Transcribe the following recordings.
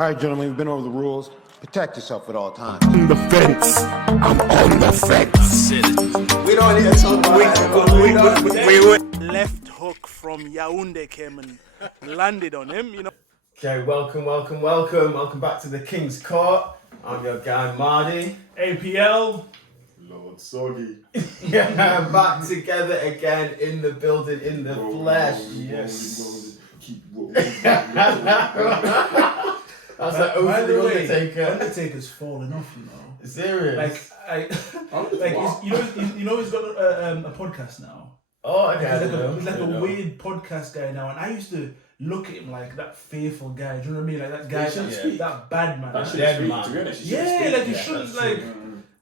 All right, gentlemen, we've been over the rules. Protect yourself at all times. On the fence. I'm on the fence. We don't need to talk about that. Left hook from Yaoundé came and landed on him, you know. Okay, welcome back to the King's Court. I'm your guy Marty. APL. Lord Soggy. Yeah, back together again in the building, in the flesh. Yes. Keep rolling. That's like By the way, Undertaker. Undertaker's falling off, you know. Serious. You know he's got a podcast now. Oh, okay. He's like a weird podcast guy now, and I used to look at him like that fearful guy. Do you know what I mean? Like that guy, that bad man. That dead should man. speak, to be honest. He shouldn't like.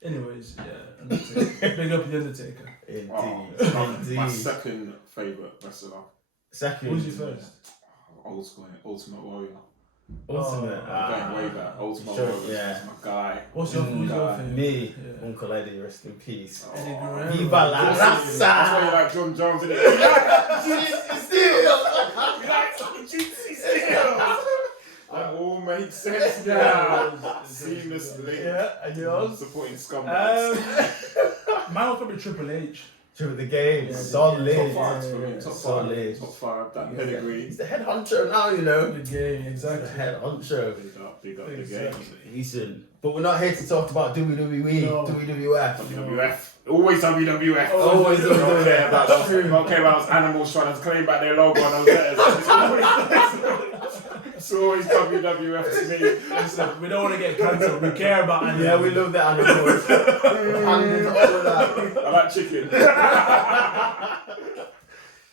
Anyways, yeah. Undertaker. Big up the Undertaker. Indeed. My second favourite wrestler. Second. Who's your first? Old school, Ultimate Warrior. Ultimate. I'm going way back. Ultimate Warrior. Yeah. That's my guy. Who's your favourite? Me, Uncle Eddie, rest in peace. Eddie Guerrero. Viva la That's raza! why you like John Jones, innit? That all makes sense now. Seamlessly. Yeah, and yours? Supporting scumbags. Mine was probably Triple H. Through the game, Yeah, solid. Top five for me. Top Solid. five. Top five. That pedigree. He's the head honcho now, you know. The game, exactly. The head honcho. Big up the game. Exactly. Decent. But we're not here to talk about WWE, No. WWF. WWF. Always WWF. Always Don't WWF. care about those animals trying to claim back their logo on those letters. It's always WWF to me. Listen, we don't want to get cancelled. We care about animals. Yeah, we love the animals. Pandas, all of that. I like chicken.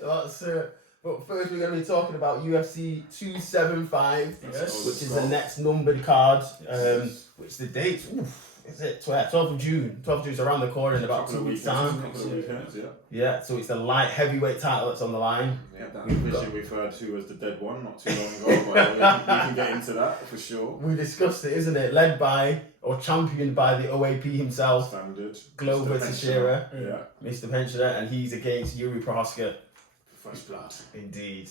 That's it. But first we're going to be talking about UFC 275, Yes. which is the next numbered card. Which the date, is it 12th of June? 12th of June is around the corner in about 2 weeks' time. Yeah, so it's the light heavyweight title that's on the line. Yeah, that division referred to as the dead one not too long ago, but we can get into that for sure. We discussed it, isn't it? Led by, or championed by the OAP himself, Standard. Glover Teixeira, Yeah. Mr. Pensioner, and he's against Jiri Prochazka. Fresh blood. Indeed.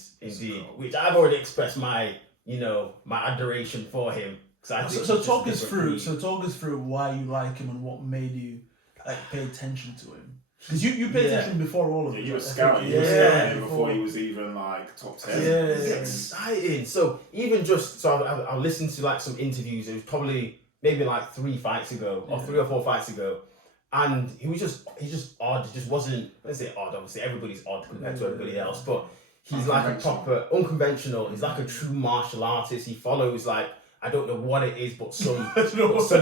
Which I've already expressed my adoration for him. So talk us through why you like him and what made you like pay attention to him. Because you paid attention before all of it. You were scouting. You were scouting him before he was even like top 10. It's exciting. So even I listened to like some interviews. It was probably maybe like 3 fights ago or 3 or 4 fights ago. And he's just odd. He just wasn't, let's say odd, obviously everybody's odd compared to everybody else, but he's like a proper, unconventional. He's like a true martial artist. He follows like, I don't know what it is, but some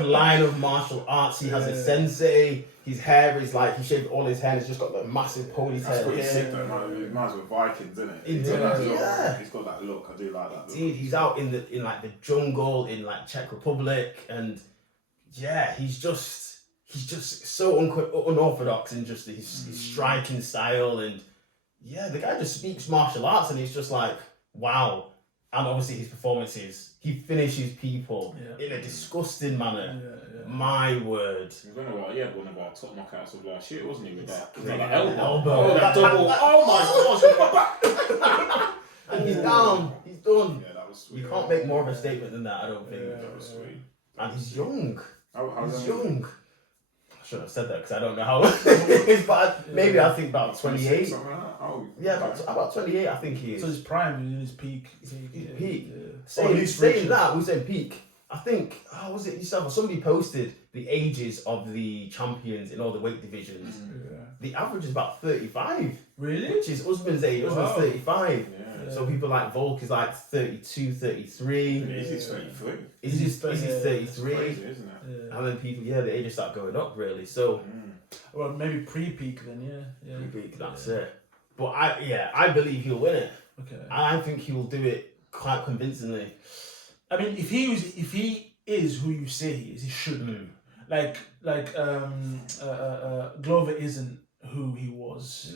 line of martial arts. He has a sensei. His hair is like, he shaved all his hair and he's just got the massive ponytail. That's pretty sick though, man. Reminds me of Vikings, isn't it? He's got that look. I do like that look. Indeed, he's out in like the jungle in like Czech Republic, and yeah, he's just so unorthodox in just his striking style, and yeah, the guy just speaks martial arts, and he's just like, wow. And obviously his performances, he finishes people in a disgusting manner. My word. He had one of our top knockouts of last year, wasn't he? With that elbow. Oh, that double. Oh my gosh. And he's down. He's done. Yeah, that was sweet. You can't make more of a statement than that, I don't think. That was sweet. And he's young. He's young. I shouldn't have said that because I don't know how old he is, but maybe I think about 28. Something like that? Oh, yeah, about 28 I think he is. So his prime, in his peak. Peak. Yeah. Saying that, we said peak. I think, was it yourself or somebody posted the ages of the champions in all the weight divisions. The average is about 35. Really? Which is Usman's age. Usman's 35. Yeah. So people like Volk is like 32, 33. He's 33. Is 33? Crazy, isn't it? Yeah. And then people, the ages start going up really. So, well, maybe pre-peak then, yeah. pre-peak, that's it. But I believe he'll win it. Okay. I think he will do it quite convincingly. I mean, if he is who you say he is, he should. Glover isn't who he was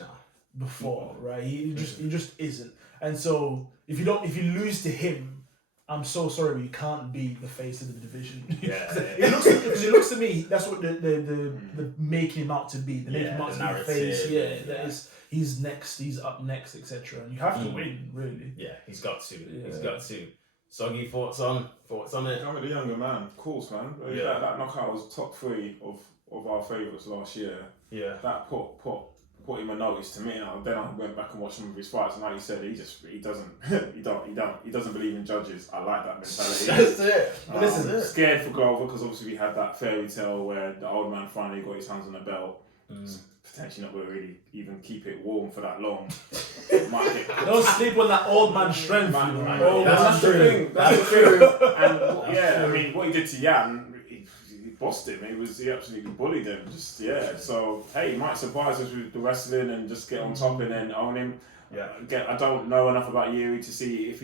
before, right? He just isn't. And so if you lose to him, I'm so sorry, but you can't be the face of the division. It looks to me that's what the making him out to be. The making him out to be the face. That is he's next, he's up next, etc. And you have to win, really. Yeah, he's got to. Yeah. He's got to. Soggy, thoughts on it? I'm the younger man, of course, man. Yeah. That knockout was top 3 of our favourites last year. Yeah. That put him a notice to me. And then I went back and watched some of his fights, and like you said, he doesn't believe in judges. I like that mentality. That's it. Listen, Scared for Glover because obviously we had that fairy tale where the old man finally got his hands on the belt. Potentially not going to really even keep it warm for that long. Might get Don't sleep on that old man strength. That's the thing. That's the thing. And I mean, what he did to Jan, he bossed him. He absolutely bullied him. So hey, he might surprise us with the wrestling and just get on top and then own him. Yeah. I don't know enough about Jiri to see if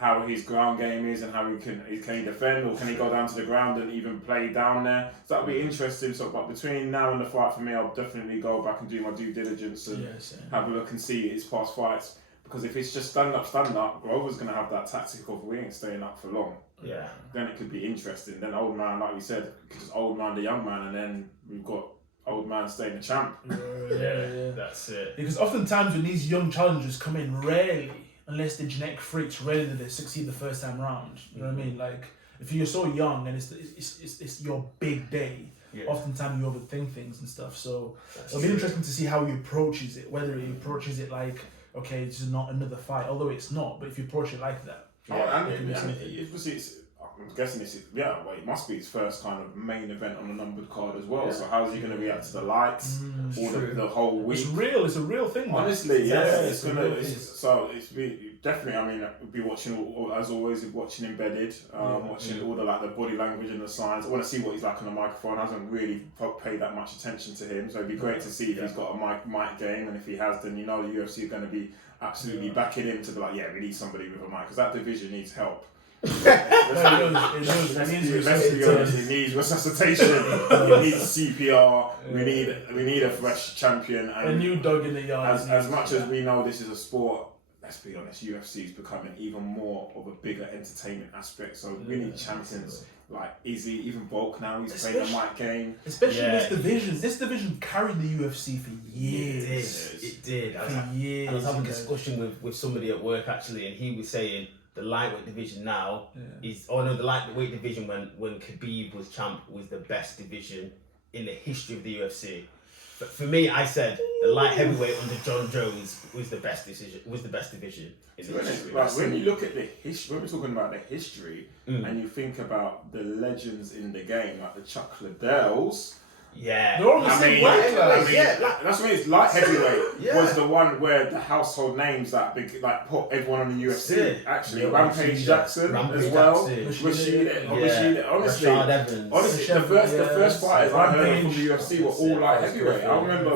how his ground game is and how can he defend, or can he go down to the ground and even play down there. So that'll be interesting. So, but between now and the fight for me, I'll definitely go back and do my due diligence and have a look and see his past fights. Because if it's just stand up, Glover's gonna have that tactic of we ain't staying up for long. Yeah. Then it could be interesting. Then old man, like we said, just old man the young man, and then we've got old man staying the champ. Yeah, that's it. Because oftentimes when these young challengers come in, rarely, unless they're genetic freaks, rarely do they succeed the first time round. You know what I mean? Like, if you're so young and it's your big day, oftentimes you overthink things and stuff. So it'll be interesting to see how he approaches it, whether he approaches it like, okay, this is not another fight, although it's not, but if you approach it like that. I'm guessing it must be his first kind of main event on a numbered card as well. Yeah. So how's he going to react to the lights all the whole week? It's a real thing, man. Honestly, definitely. I mean, we'll be watching as always. Watching Embedded, watching all the body language and the signs. I want to see what he's like on the microphone. I haven't really paid that much attention to him, so it'd be great to see if he's got a mic game, and if he has, then the UFC are going to be absolutely backing him to be like, we need somebody with a mic because that division needs help. It needs resuscitation. It needs CPR. We need a fresh champion. And a new dog in the yard. As much as we know this is a sport, let's be honest, UFC is becoming even more of a bigger entertainment aspect. So we need champions like Izzy, even Bulk now. He's playing the mic game. Especially in this division. This division carried the UFC for years. It did. Years. I was having a discussion with somebody at work actually, and he was saying the lightweight division now the lightweight division when Khabib was champ was the best division in the history of the UFC. But for me, I said the light heavyweight under John Jones was the best division in the history. Like, when you look at the history, when we're talking about the history, and you think about the legends in the game, like the Chuck Liddells. Yeah, they're all the same weight. That's when it's light heavyweight was the one where the household names that big put everyone on the UFC. Actually, Rampage Jackson as well. Rashid, honestly, the first fighters I heard from the UFC were all light heavyweight. I remember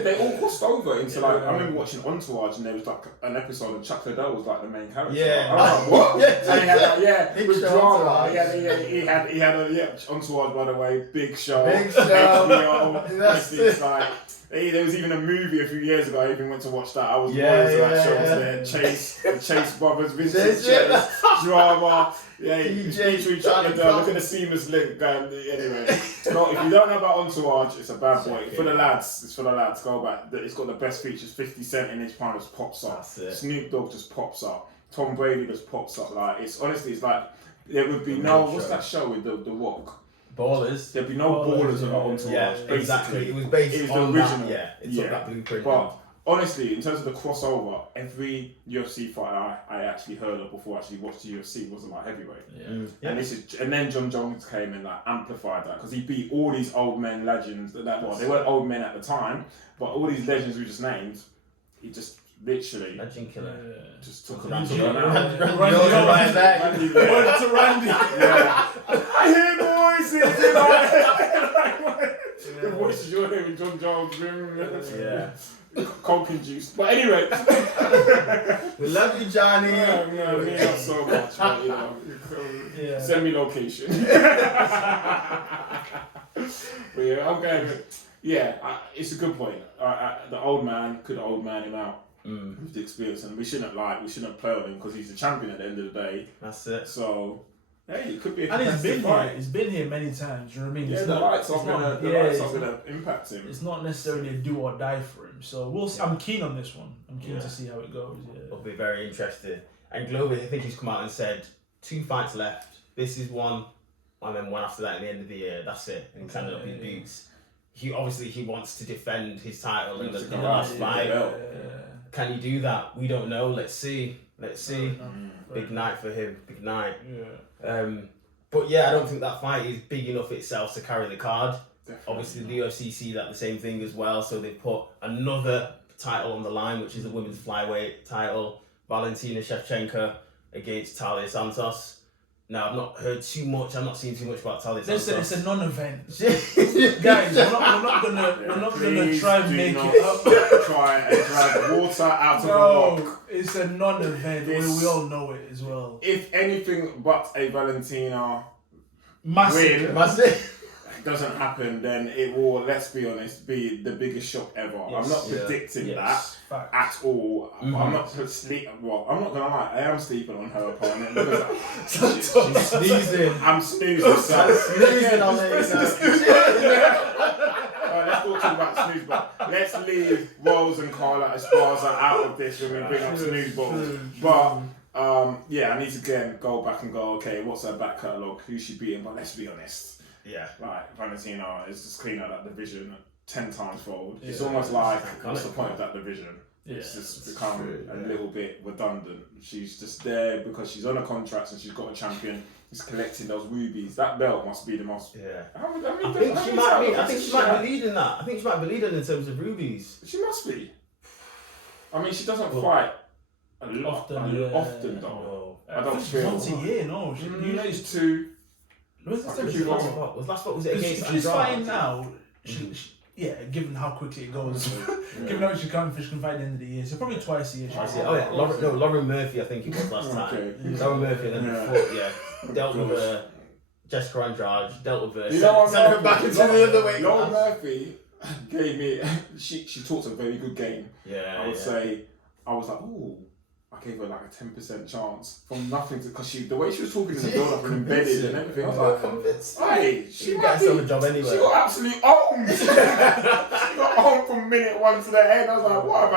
they all crossed over into I remember watching Entourage and there was like an episode and Chuck Liddell was like the main character. Yeah, I was like, what? And he had with drama. He had Entourage, by the way, big show. HBO. It's like there was even a movie a few years ago. I even went to watch that. I was more into that show. The Chase brothers, Vincent Chase, drama. Look at the seamless link. Anyway, if you don't know about Entourage, it's a bad boy. For the lads, go back. It's got the best features. 50 Cent in his prime just pops up. Snoop Dogg just pops up. Tom Brady just pops up. Like it's like there would be no. What's that show with the Rock? Ballers. There'd be no ballers without Entourage. Yeah, exactly. It was based on original. That. It's on that blueprint. But honestly, in terms of the crossover, every UFC fight I actually heard of before I actually watched the UFC was like heavyweight. And then John Jones came and amplified that because he beat all these old men legends. They weren't old men at the time, but all these legends we just named, he just literally legend killer. Just took them Randy. I hear voices in my head. The voices you're hearing, John Jones, coke induced. But anyway, we love you, Johnny. We love so much. But, send me location. But I'm going. It's a good point. The old man could old man him out. With the experience, and we shouldn't play on him because he's the champion at the end of the day. That's it. So, it could be a and fight. He's been here many times. You know what I mean? The lights are gonna impact him. It's not necessarily a do or die for him. So we'll see. I'm keen on this one. I'm keen to see how it goes. Yeah. It'll be very interesting. And Glover, I think he's come out and said 2 fights left. This is one, and then one after that at the end of the year. That's it. And kind of up his boots. He wants to defend his title in the last fight. Can he do that? We don't know. Let's see. Big night for him. Big night. But yeah, I don't think that fight is big enough itself to carry the card. Definitely. Obviously, the UFC see that the same thing as well, so they put another title on the line, which is the women's flyweight title. Valentina Shevchenko against Talia Santos. Now, I've not heard too much. I'm not seeing too much about Talia Santos. Listen, it's a non-event. Guys, we're not gonna try and make it up. Try and drag water out of the rock. It's a non-event. We all know it as well. If anything but a Valentina massive doesn't happen, then it will, let's be honest, be the biggest shock ever. Yes. I'm not predicting that at all. I'm not I'm not gonna lie, I am sleeping on her opponent because she's sneezing. I'm snoozing. Sneezing on Let's talk about snooze, but let's leave Rose and Carla Esparza out of this when we bring up snooze balls. But yeah, I need to again go back and go, okay, what's her back catalogue? Who's she beating? But let's be honest. Yeah. Like, Valentina is just clean out that division 10 times fold. It's almost like, what's the point of that division? It's just become a little bit redundant. She's just there because she's on a contract and she's got a champion. He's collecting those rubies. That belt must be the most... Yeah. I think she might be leading that. I think she might be leading in terms of rubies. She must be. I mean, she doesn't fight a lot, often though. I don't feel... Once a year, no. She usually is 2... Was it against she's fighting now. Given how quickly it goes, given how she can fight at the end of the year, so probably twice a year. Lauren Murphy, I think it was last time. Lauren Murphy, and then before, dealt with Jessica Andrade, dealt with her, sent her back into the other way. Lauren Murphy gave me. She talked a very good game. Yeah, I would say. I was like, ooh. I gave her like a 10% chance from nothing to, because the way she was talking in the build up and embedded and everything, I was like, convinced. Hey, she got a job anyway. She got absolutely owned. She got owned from minute 1 to the end. I was like, why am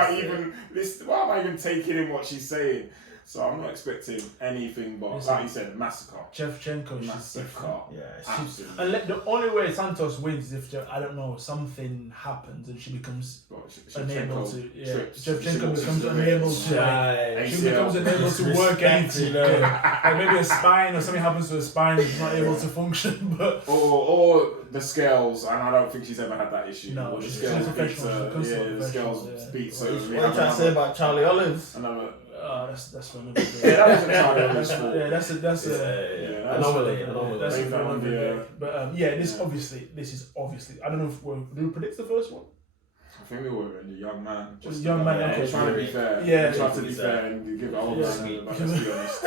I even taking in what she's saying? So I'm not expecting anything but, like you said, massacre. Shevchenko, massacre. And the only way Santos wins is if, I don't know, something happens and she becomes unable to. Shevchenko becomes unable to. She becomes unable to work anything. Like maybe a spine or something happens to her spine and she's not able to function. But or the scales, and I don't think she's ever had that issue. No, the she's scales professional. the scales beats her. What are you trying to say about Charlie Olives? That's one of the. That wasn't Charlie Olives' fault. That's anomaly. That's a but this is obviously. I don't know if do we predict the first one. I think we were in the young man. Just young man. Okay, trying to be fair. Trying to be fair and give it all let's be honest.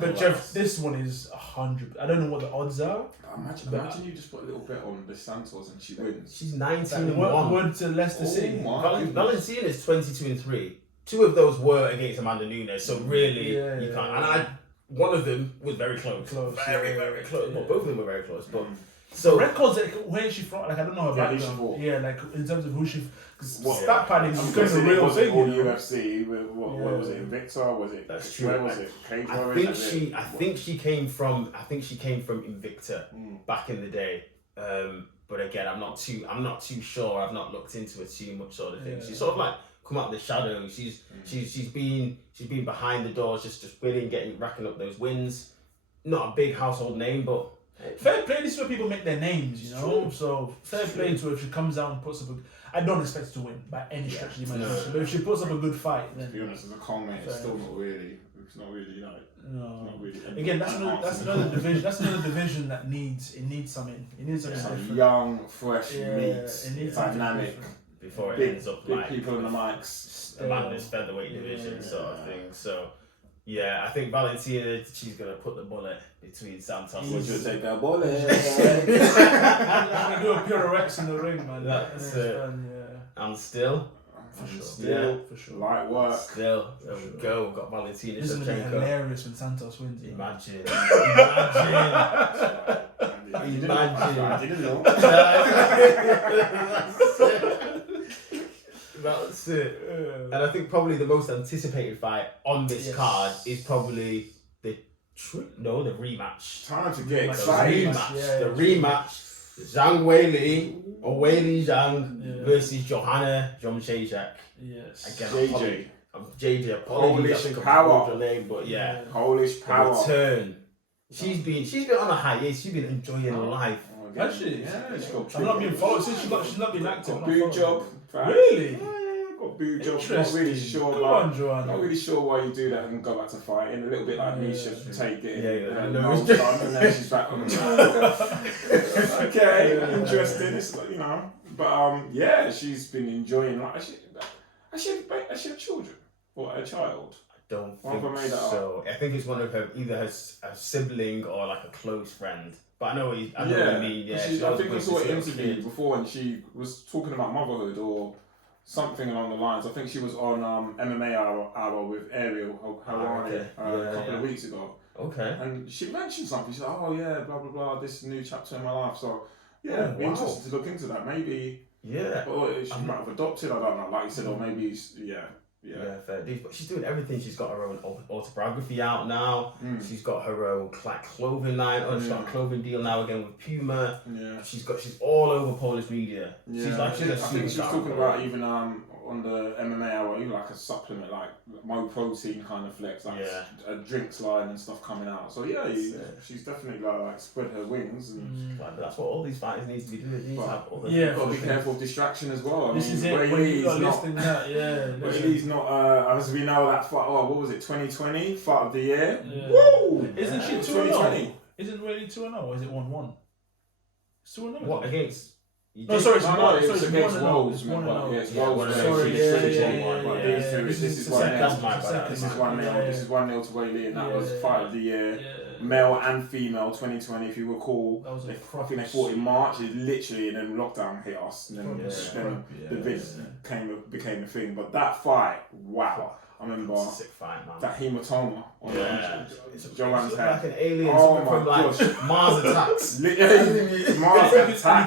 But Jeff, this one is 100. I don't know what the odds are. Imagine you just put a little bet on the Santos and she wins. She's 19-1. Word to Leicester City. Valentina is 22-3. 2 of those were against Amanda Nunes, so really you can't. One of them was very close. Very close. Well, both of them were very close, but. So records, like, where is she from? Like, I don't know about like in terms of who she. Stat padding is becoming a real thing. All UFC. What was it? Invicta? Was it? That's true. Where was it? I think she came from Invicta back in the day. But again, I'm not too sure. I've not looked into it too much, sort of thing. She's sort of like come out of the shadows. She's been behind the doors, just winning, racking up those wins. Not a big household name, but. Fair play, this is where people make their names, you know? True. So, fair play to her if she comes out and puts up I don't expect her to win by any stretch of the imagination, but if she puts up a good fight, then... To be honest, as a comment, it's still not really, like... No. Not really. Again, that's another division. That's another division that needs something. It needs something different. Young, fresh meat, it needs dynamic. Before it ends up big like... people in the mics. The madness featherweight division sort of thing, so... Yeah, I think Valentina, she's going to put the bullet between Santos. Would you take that bullet? We do a pirouettes in the ring, man. That's it. And still. For sure. Light work. Still. There we go. We've got Valentina Shevchenko. Isn't it hilarious when Santos wins? Imagine. I didn't know. That's it. And I think probably the most anticipated fight on this card is probably the rematch. Time to get The excited. rematch. Zhang Weili or Weili Zhang versus Joanna Jędrzejczyk. Yes. Again, JJ. Polish power. Your name, but yeah. Polish power. Return. She's been on a hiatus. She's been enjoying life. Has she? Yeah, she's got I'm not being followed since she's not been active. boob job. Really? Got boob job. Not Interesting. really sure. Go on, Joanna. Not really sure why you do that and go back to fighting. A little bit like Misha, take it. Yeah. Done, and then she's back on the Okay, interesting. It's like, you know, but yeah, she's been enjoying life. Has she had children or a child? Don't Why have I think made that up? so. I think it's one of her, either her sibling or like a close friend. But I know what you mean. Yeah, I think I saw an interview before and she was talking about motherhood or something along the lines. I think she was on MMA hour with Ariel a couple of weeks ago. Okay. And she mentioned something. She said, "Oh yeah, blah blah blah. This new chapter in my life." So yeah, be interested to look into that. Maybe. Yeah. Or she might have adopted. I don't know. Like you said, or maybe Yeah, fair dues. But she's doing everything. She's got her own autobiography out now. She's got her own clothing line. She's got a clothing deal now again with Puma. Yeah. She's all over Polish media. Yeah. I think she was talking about even on the MMA hour, even like a supplement, like more protein kind of flex, like a drinks line and stuff coming out. So yeah, she's definitely like spread her wings, and that's what all these fighters need to be doing. They need to have all the got to be careful of distraction as well. This is it. When you are listening that, Weili's not. As we know, that fight. Oh, what was it? 2020 fight of the year. Yeah. Woo! Isn't she 2-0? Isn't Weili 2-0 or is it 1-1? It's 2-0. What against? No, sorry, it's against Rolls. This is 1-0 to Weili, and that was fight of the year, male and female, 2020. If you recall, I think they fought in March. It literally, and then lockdown hit us, and then the vid became a thing. But that fight, wow. I remember sick fight, man. That hematoma on Joanne's head. Like an alien from like Mars attacks. Mars attacks. And you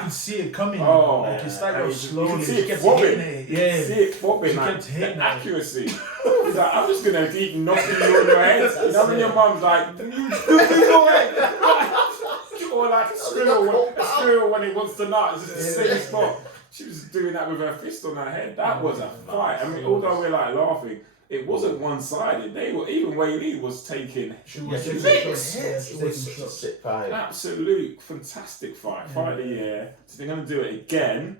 can see it coming. Like it's like slowly. You can see it wobbling. Yeah. You see it wobbling. Like the accuracy. It's like, I'm just gonna keep knocking you on your head. You know when your mum's like, or like a squirrel when it wants to nut. It's just the same spot. She was doing that with her fist on her head. That was a fight. I mean, although we're like laughing, it wasn't one-sided. Even Weili was taking sick fight. Absolute fantastic fight. Fight of the year. So they're gonna do it again.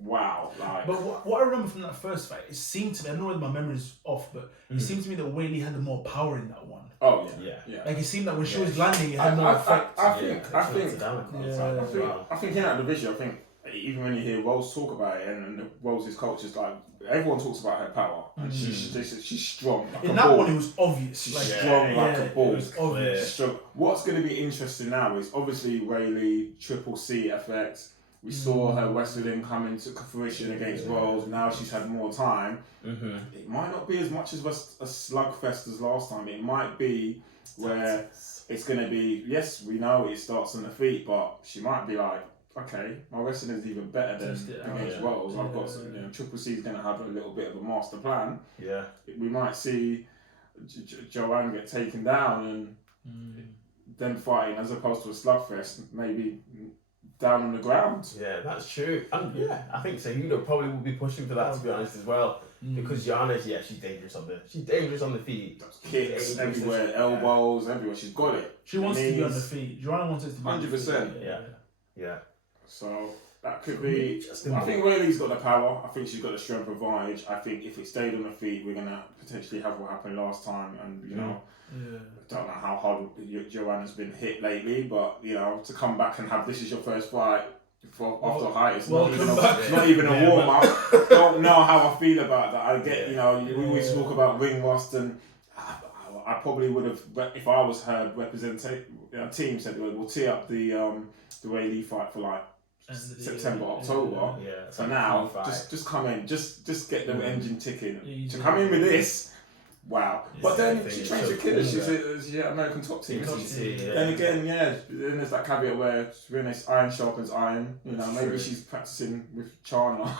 Wow. Like. But what I remember from that first fight, it seemed to me, I know my memory's off, but it seemed to me that Weili had the more power in that one. Oh yeah. Like it seemed like when she was landing, it had more effect. I think in that division, I think even when you hear Rolls talk about it and Rolls' coach is like, everyone talks about her power and she's strong. Like in that one, it was obvious. She's strong like a ball. It was obvious. Strong. What's going to be interesting now is obviously Weili, Triple C effect. We saw her wrestling come into fruition against Rolls. Now she's had more time. It might not be as much as a slugfest as last time. It might be where it's going to be, yes, we know it starts on the feet, but she might be like, okay, my wrestling is even better than against Rolls. I've got Triple C is going to have a little bit of a master plan. Yeah, we might see Joanne get taken down and then fighting as opposed to a slugfest, maybe down on the ground. Yeah, that's true. And I think Cejudo probably will be pushing for that, to be honest, as well. Because Joanna's, she's dangerous on the feet. Kicks everywhere, elbows everywhere. She's got it. She wants to be on the feet. Joanna wants it to be 100%. Yeah. So that could be. I think Weili's got the power. I think she's got the strength of Vige. I think if it stayed on the feet, we're gonna potentially have what happened last time. And I don't know how hard Joanna's been hit lately, but to come back and have this is your first fight after height, it's not even a warm up. Don't know how I feel about that. I get we always talk about ring rust, and I probably would have, if I was her team said we'll tee up the Weili fight for like September, October. So now, just come in, just get the engine ticking. To come in with this, wow. Yeah, But then I she think trains it's with so killers. cool, She's an American top team. Top Isn't she? team, yeah. Then again, then there's that caveat where when it's iron sharpens iron. You know, maybe she's practicing with Chana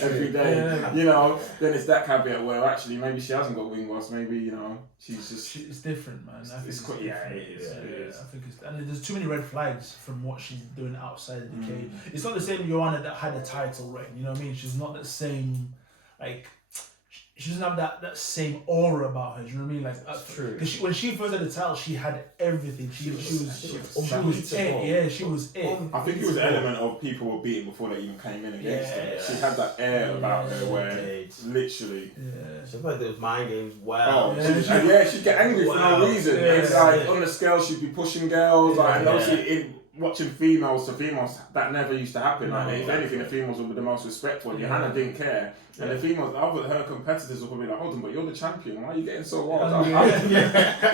every day. Yeah. You know, then it's that caveat where actually maybe she hasn't got wing rust. Maybe she's just. It's different, man. I think It's quite, yeah, it is. Yeah, It is. I think and there's too many red flags from what she's doing outside of the cage. It's not the same Joanna that had a title reign. You know what I mean? She's not that same, like. She doesn't have that same aura about her. Do you know what I mean? Like That's true. Because when she first had the title, she had everything. She was unbeatable. it. Yeah, she was it. I think it was an element of people were beaten before they even came in against her. Yeah. She had that air about her where Indeed. literally. Yeah. She played those mind games Oh, well. she'd get angry for Wow. no reason. Yeah. It's like on the scale, she'd be pushing girls. Like, and Yeah. obviously, watching females to females, that never used to happen. Like, No. if anything, the females were the most respectful. And Johanna didn't care. And the females, her competitors were probably like, hold on, but you're the champion. Why are you getting so wild?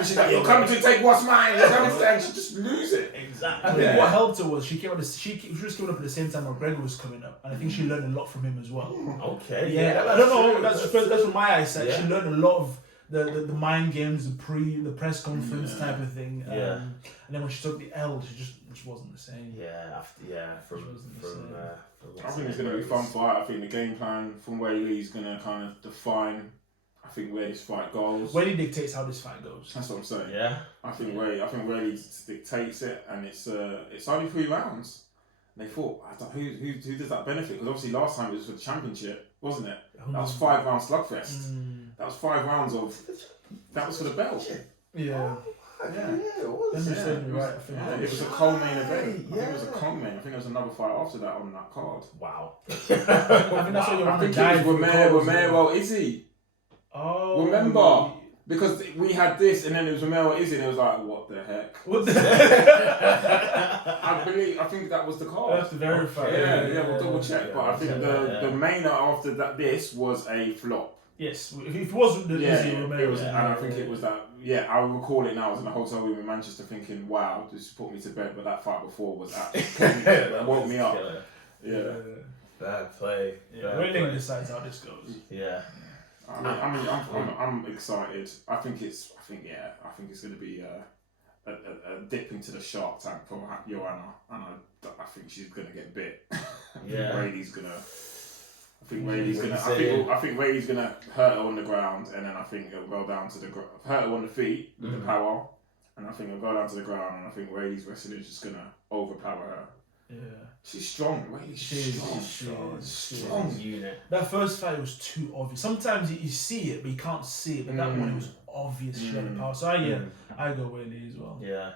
She's like, you're coming to take what's mine. You're coming to, and she just lose it. Exactly. I think what helped her was she came up. She was coming up at the same time McGregor was coming up, and I think she learned a lot from him as well. Okay. Yeah, I don't know. That's from my eyesight. Yeah. She learned a lot of the mind games, the press conference type of thing. Yeah. And then when she took the L, she just wasn't the same. From I think it's going to be a fun fight. I think the game plan from Weili's going to kind of define, I think, where this fight goes. Weili dictates how this fight goes. That's what I'm saying. Yeah. I think Weili dictates it, and it's only 3 rounds. And they thought, who does that benefit? Because obviously last time it was for the championship, wasn't it? That was 5-round slugfest. That was 5 rounds of. That was for the belt. Yeah. It was. Right, It was a co-main event. I think it was a co-main. I think there was another fight after that on that card. Wow. I think that's what you I think it was Romero Izzy. Oh. Remember? Because we had this, and then it was Romero Izzy, and it was like, what the heck? What the I think that was the card. That's to verify. Yeah, we'll double check. But I think the main after this was a flop. Yes, if it wasn't the Izzy Romero, it was, and I think it was that. Yeah, I recall it now. I was in a hotel room in Manchester thinking, "Wow, this put me to bed." But that fight before was that woke me up. Yeah, Bad play. Weili decides how this goes. Yeah. I'm excited. I think it's going to be a dip into the shark tank for Joanna, and I think she's going to get bit. Yeah. I think Weili's gonna hurt her on the ground, and then I think it'll go down to hurt her on the feet with the power, and I think it'll go down to the ground, and I think Weili's wrestling is just gonna overpower her. Yeah. She's strong. Weili's strong unit. That first fight was too obvious. Sometimes you see it, but you can't see it. But that one, it was obvious she had the power. So I go Weili as well. Yeah.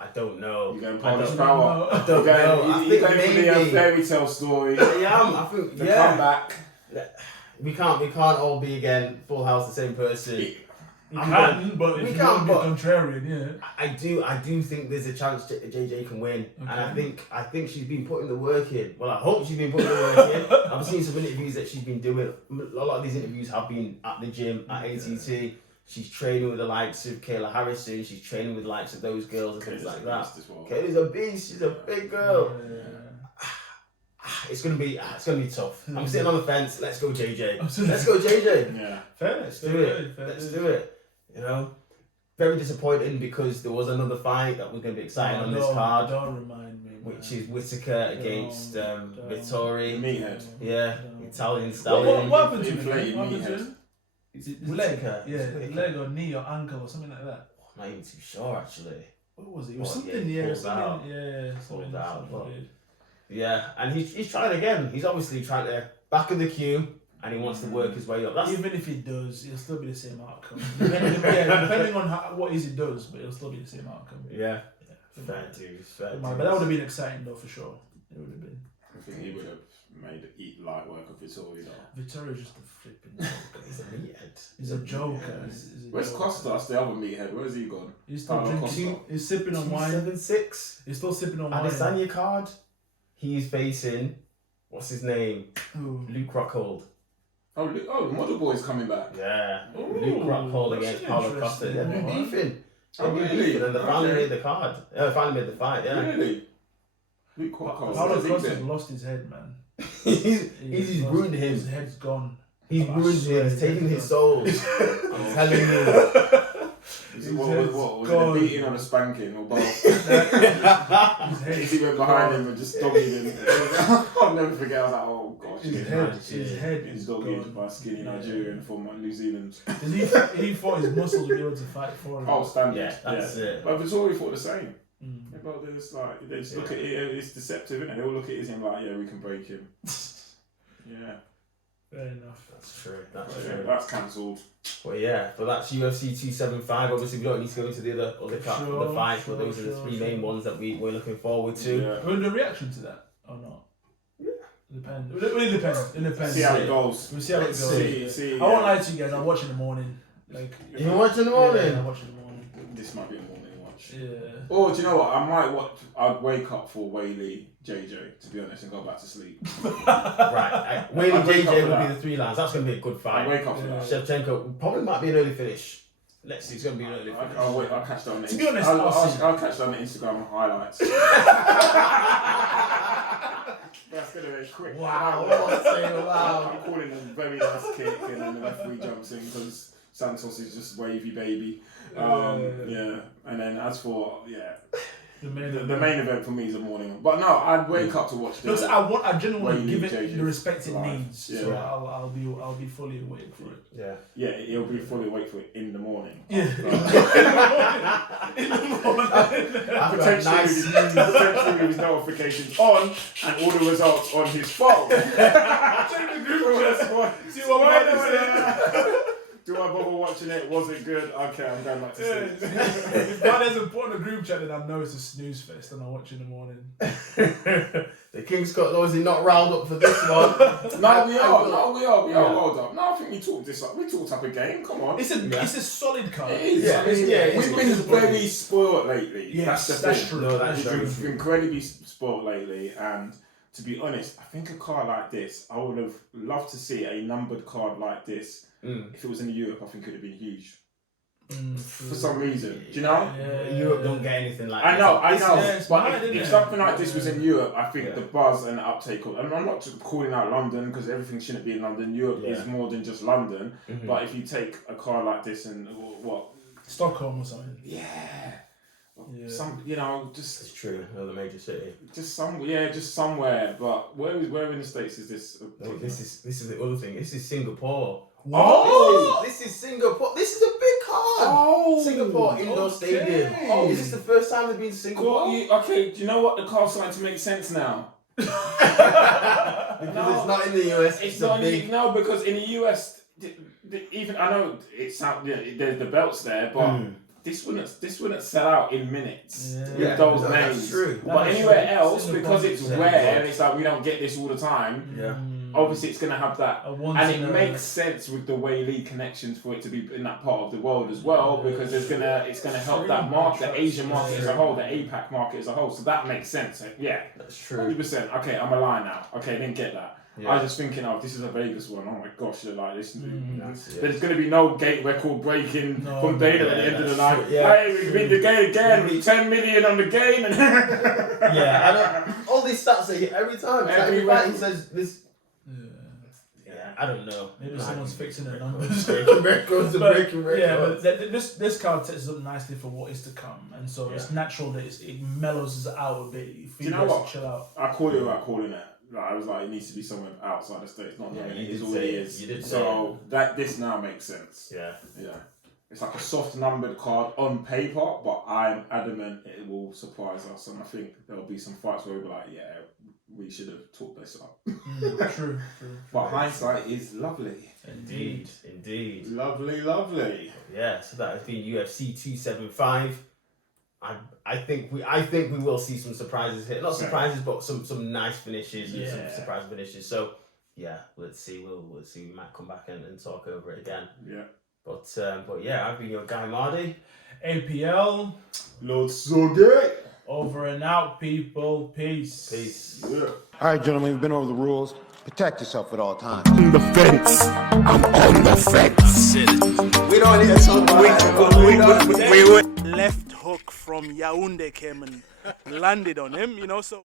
I don't know. You're going Polish power. I don't know. You're going for the fairy tale story. I think The comeback. We can't all be again Full House the same person. You can, but we if can't. you want to be contrarian, I do think there's a chance JJ can win, and I think she's been putting the work in. Well, I hope she's been putting the work in. I've seen some interviews that she's been doing. A lot of these interviews have been at the gym at ATT. She's training with the likes of Kayla Harrison. She's training with the likes of those girls and things like that. Kayla's a beast. She's a big girl. It's gonna be tough. I'm sitting on the fence. Let's go JJ. Let's go JJ. Yeah. Fair. Let's do it. Let's do it. You know, very disappointing because there was another fight that was going to be exciting on this card. Don't remind me. Which is Whittaker against Vittori. Meathead. Yeah, Italian stallion. What happened to Inflated him? What happened to meathead. him? Is it Leg? Whittaker? Yeah, leg or knee or ankle or something like that. I'm not even too sure actually. What was it? It was something, pulled out. Something out, but- weird. Yeah, and he's trying again. He's obviously trying to back of the queue, and he wants to work his way up. Even if he does, it'll still be the same outcome. Depending on what he does, but it'll still be the same outcome. Yeah. Fair dues. But that would have been exciting though, for sure. It would have been. I think he would have made it eat light work of Vittori though. Vittori's just a flipping joker. He's a meathead. He's a joker. Where's Costas, the other meathead? Where's he gone? He's still Paulo drinking. Costa. He's sipping on wine. 7-6. He's still sipping on wine. Adesanya card. He's facing, what's his name? Ooh. Luke Rockhold. Oh, Model Boy's coming back. Yeah. Ooh, Luke Rockhold that's against Paulo Costa. interesting. They've been beefing. Oh, really? And they finally Okay. made the card. Finally made the fight, yeah. Really? Luke Paulo Rockhold. Costa's lost his head, man. he's ruined him. His head's gone. He's ruined it. He's taken his soul. I'm telling you. What was it? A beating or a spanking or both? He went behind him and just dogged him. I'll never forget. I was like, oh gosh. His head He's is dogged by a skinny Nigerian from New Zealand. He thought his muscles would be able to fight for him. Oh, standard. Yeah, that's it. But it's always thought the same. But there's like, they just look at it, it's deceptive, isn't it? They'll look at it and like, yeah, we can break him. Yeah. Fair enough. That's true. That's cancelled. Well, yeah, but that's UFC 275. Obviously, we don't need to go into the other fights, but those are the three main ones that we're looking forward to. Yeah. Will the reaction to that or not? Yeah. Depends. It depends. See how it goes. We'll see how it goes. See, I won't lie to you guys. I watch in the morning. Like you watch in the morning. Yeah, I watch in the morning. This might be a morning watch. Yeah. Or do you know what? I might watch. I'd wake up for Weili, JJ, to be honest, and go back to sleep. Right. Weili JJ will be the 3 lines. That's going to be a good fight. I'll wake up for that. Shevchenko probably might be an early finish. Let's see. It's going to be an early finish. I'll catch that on the To be honest, I'll catch that on the Instagram highlights. That's going to be quick. Wow. I'm calling a very nice kick and then the referee jumps in because Santos is just wavy baby. Yeah. And then as for, the main event for me is the morning. But no, I'd wake up to watch this. I genuinely want to give it JJ the respect it live. needs. Yeah. So I'll be fully awake for it. Yeah. He'll be fully awake for it in the morning. Yeah. In the morning. Potentially with his notifications on and all the results on his phone. Check the Google See what Do I bother watching it? Was it good? Okay, I'm going back to sleep. If there's put on a group chat, then I know it's a snooze fest and I watch in the morning. The King's got obviously not riled up for this one. We are rolled up. No, I think we talked this up. We talked up a game. Come on. It's a solid card. It is. We've been very spoiled lately. Yes, that's true. No, that's true. We've been incredibly spoiled lately, and to be honest, I think a card like this, I would have loved to see a numbered card like this. If it was in Europe, I think it would have been huge. For some reason, do you know? Europe don't get anything like I know. Yes, But if something like this was in Europe, I think the buzz and the uptake of, and I'm not calling out London because everything shouldn't be in London. Europe is more than just London. But if you take a car like this and Stockholm or something. Some, just it's true. Another major city. Just somewhere. But where in the States is this? This is the other thing. This is Singapore. Oh! This is Singapore. This is a big card. Oh! Singapore Indoor Stadium. Oh, is this the first time they've been to Singapore? Okay, do you know what? The card's starting to make sense now. Because it's not in the US. It's not no, because in the US, even I know it's out. There's the belts there, but this wouldn't sell out in minutes with those names. That's true. But anywhere else, because it's rare and it's like we don't get this all the time. Yeah. Obviously, it's gonna have that, and it makes sense with the Weili connections for it to be in that part of the world as well, because it's gonna help that market, the Asian market as a whole, the APAC market as a whole. So that makes sense. Yeah, that's true. 100%. Okay, I'm aligned now. Okay, I didn't get that. I was just thinking, this is a Vegas one. Oh my gosh, like this. There's going to be no gate record breaking from Dana at the end of the night. Hey, we beat the game again. 10 million on the game. And all these stats are hit every time. Every fight he says this. I don't know. Maybe someone's fixing their numbers. Breaking records. Yeah, but this card sets up nicely for what is to come, and so it's natural that it mellows us out a bit. Do you know what? Chill out. I called it without calling it. I was like, it needs to be somewhere outside the States, not knowing it is all it is. So this now makes sense. Yeah. It's like a soft numbered card on paper, but I'm adamant it will surprise us, and I think there'll be some fights where we'll be like, we should have talked this up. True. But hindsight is lovely. Indeed. Lovely. Yeah, so that has been UFC 275. I think we will see some surprises here. Not surprises, but some nice finishes and some surprise finishes. So let's see. We'll see. We might come back and talk over it again. Yeah. But yeah, I've been your guy Mardy. APL. Lord Soge. Over and out, people. Peace. Yeah. All right, gentlemen, we've been over the rules. Protect yourself at all times. On the fence. I'm on the fence. We don't need to talk about Left hook from Yaoundé came and landed on him, so.